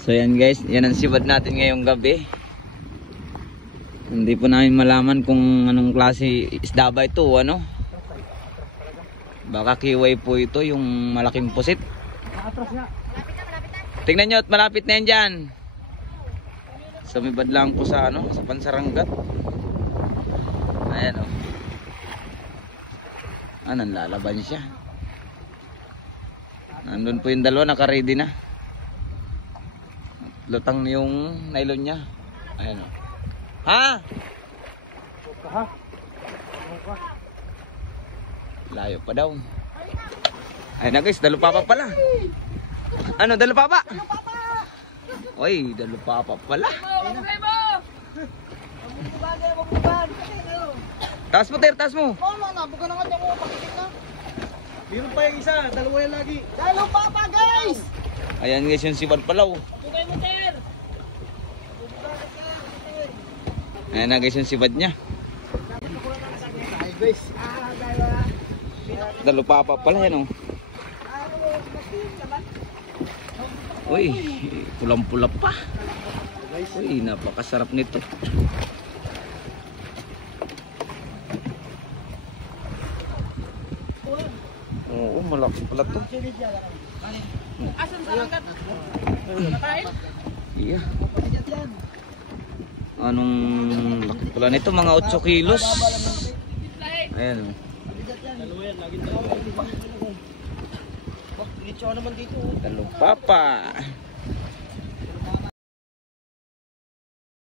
So yan guys, yan ang sibad natin ngayong gabi. Hindi po namin malaman kung anong klase isda ba ito, ano? Baka kiway po ito, yung malaking pusit. Tingnan nyo at malapit na yan dyan. Sumibad lang po sa ano, sa pansaranggat. Ayan o. Anong lalaban siya. Nandun po yung dalawa, naka-ready na. Lutang yung nylon niya. Ayan o. Ha? Layo pa daw. Ayan na guys, dalupapa pala. Ano, dalupapa? Oy, dalupapa pala. Taas mo, taas mo. Nabuka na nga dyan mo, pakikit na. Meron pa yung isa, dalawa yan lagi. Dalupapa guys! Ayan guys, yung sibad palaw. Ayan na guys, yung sibad niya. Dalupapa pala yan o. Uy, pulang-pula pa. Uy, napakasarap nito. Oo, malaki pala to. Asan sa langkat? Nakain? Iya. Anong laki pala nito? Mga 8 kilos. Ayan o. Dalupapa.